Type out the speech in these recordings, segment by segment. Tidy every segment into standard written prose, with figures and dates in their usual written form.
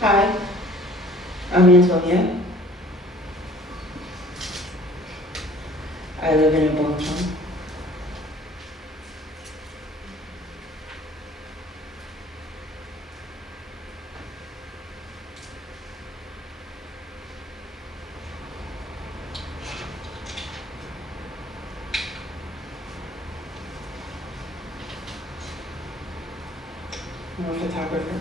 Hi, I'm Antonia. I live in a Boston. I'm a photographer.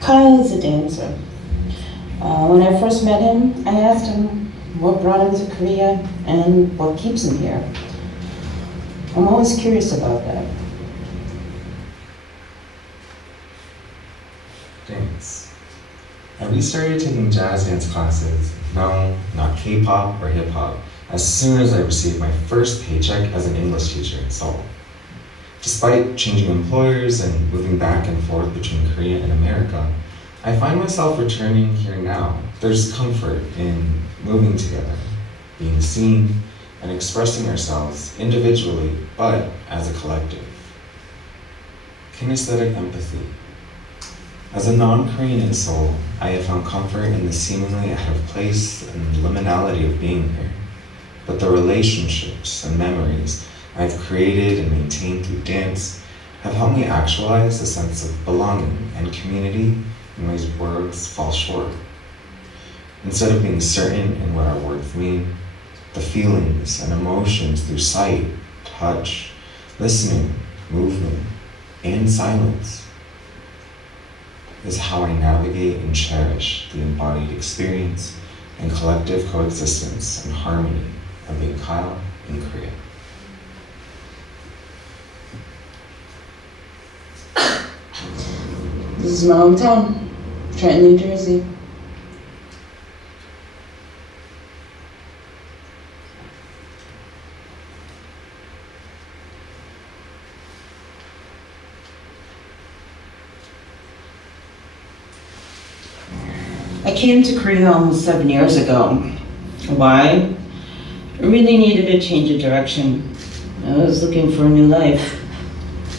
Kyle is a dancer. When I first met him, I asked him what brought him to Korea and what keeps him here. I'm always curious about that. Dance. I restarted taking jazz dance classes, no, not K-pop or hip-hop, as soon as I received my first paycheck as an English teacher in Seoul. Despite changing employers and moving back and forth between Korea and America, I find myself returning here now. There's comfort in moving together, being seen, and expressing ourselves individually, but as a collective. Kinesthetic empathy. As a non-Korean in Seoul, I have found comfort in the seemingly out of place and liminality of being here, but the relationships and memories I've created and maintained through dance have helped me actualize a sense of belonging and community in ways words fall short. Instead of being certain in what our words mean, the feelings and emotions through sight, touch, listening, movement, and silence is how I navigate and cherish the embodied experience and collective coexistence and harmony of being Kyle in Korea. This is my hometown, Trenton, New Jersey. I came to Korea almost 7 years ago. Why? I really needed a change of direction. I was looking for a new life.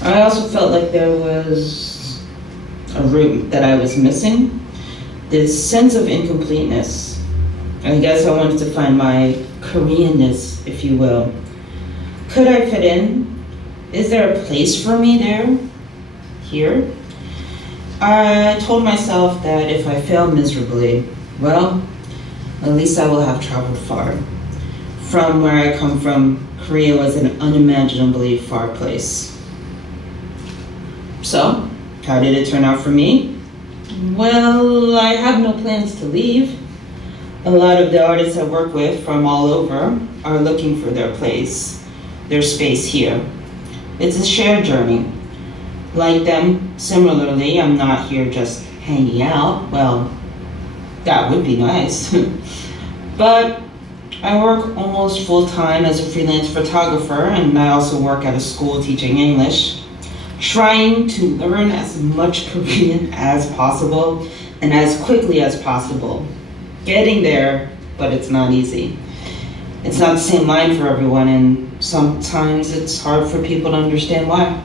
I also felt like there was a root that I was missing, this sense of incompleteness. I guess I wanted to find my Koreanness, if you will. Could I fit in? Is there a place for me there? Here? I told myself that if I fail miserably, well, at least I will have traveled far. From where I come from, Korea was an unimaginably far place. So, how did it turn out for me? Well, I have no plans to leave. A lot of the artists I work with from all over are looking for their place, their space here. It's a shared journey. Like them, similarly, I'm not here just hanging out. Well, that would be nice. But I work almost full-time as a freelance photographer, and I also work at a school teaching English, trying to learn as much Korean as possible and as quickly as possible. Getting there, but it's not easy. It's not the same line for everyone, and sometimes it's hard for people to understand why.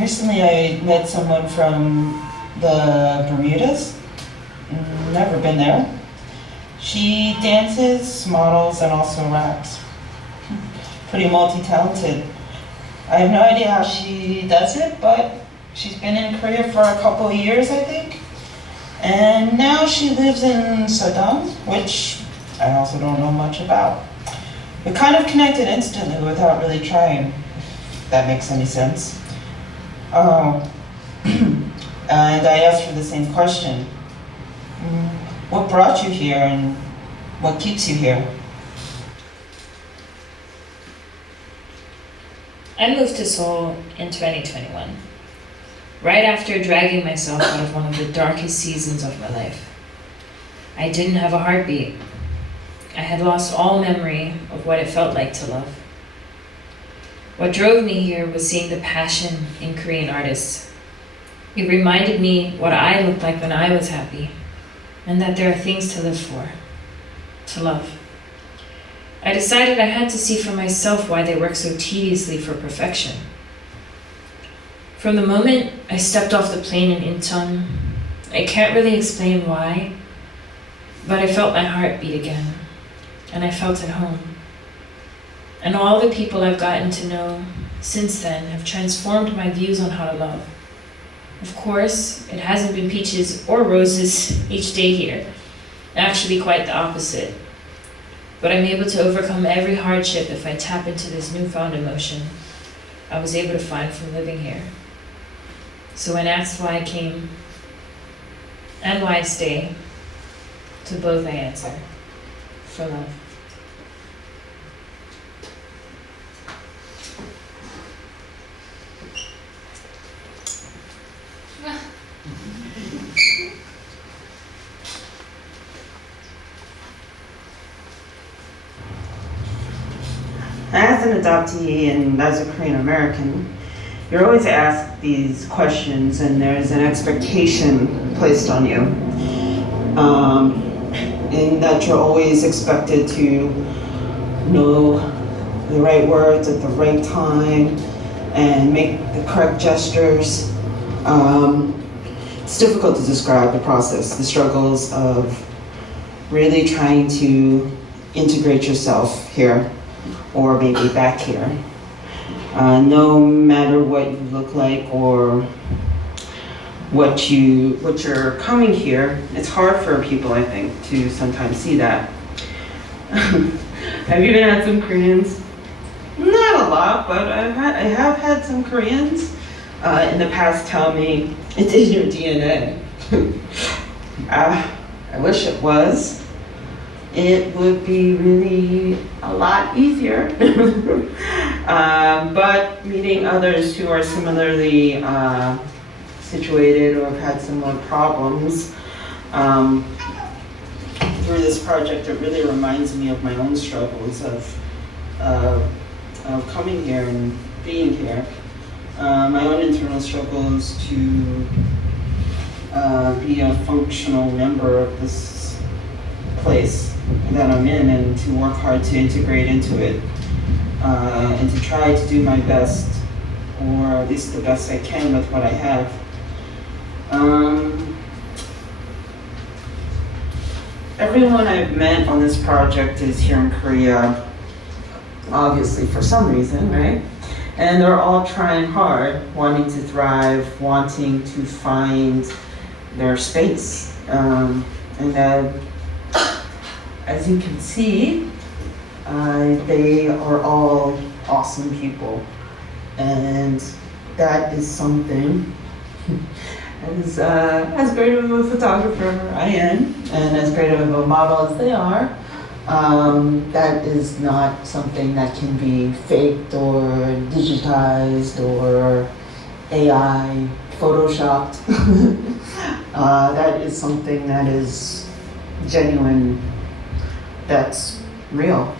Recently I met someone from the Bermudas. Never been there. She dances, models, and also raps. Pretty multi-talented. I have no idea how she does it, but she's been in Korea for a couple of years, I think. And now she lives in Sudan, which I also don't know much about. We kind of connected instantly without really trying, if that makes any sense. And I asked her the same question. What brought you here and what keeps you here? I moved to Seoul in 2021, right after dragging myself out of one of the darkest seasons of my life. I didn't have a heartbeat. I had lost all memory of what it felt like to love. What drove me here was seeing the passion in Korean artists. It reminded me what I looked like when I was happy, and that there are things to live for, to love. I decided I had to see for myself why they work so tediously for perfection. From the moment I stepped off the plane in Incheon, I can't really explain why, but I felt my heart beat again, and I felt at home. And all the people I've gotten to know since then have transformed my views on how to love. Of course, it hasn't been peaches or roses each day here. Actually, quite the opposite. But I'm able to overcome every hardship if I tap into this newfound emotion I was able to find from living here. So when asked why I came and why I stay, to both I answer, for love. As an adoptee and as a Korean American, you're always asked these questions and there's an expectation placed on you. In that you're always expected to know the right words at the right time and make the correct gestures. It's difficult to describe the process, the struggles of really trying to integrate yourself here or maybe back here. No matter what you look like or what you're coming here, it's hard for people, I think, to sometimes see that. I've even had some Koreans, not a lot, but I have had some Koreans in the past tell me, it's in your DNA. I wish it was. It would be really a lot easier. But meeting others who are similarly situated or have had similar problems through this project, it really reminds me of my own struggles of coming here and being here. My own internal struggles to be a functional member of this place that I'm in and to work hard to integrate into it and to try to do my best, or at least the best I can with what I have. Everyone I've met on this project is here in Korea, obviously for some reason, right? And they're all trying hard, wanting to thrive, wanting to find their space. And as you can see, they are all awesome people. And that is something, as great of a photographer I am, and as great of a model as they are, that is not something that can be faked or digitized or AI photoshopped. That is something that is genuine, that's real.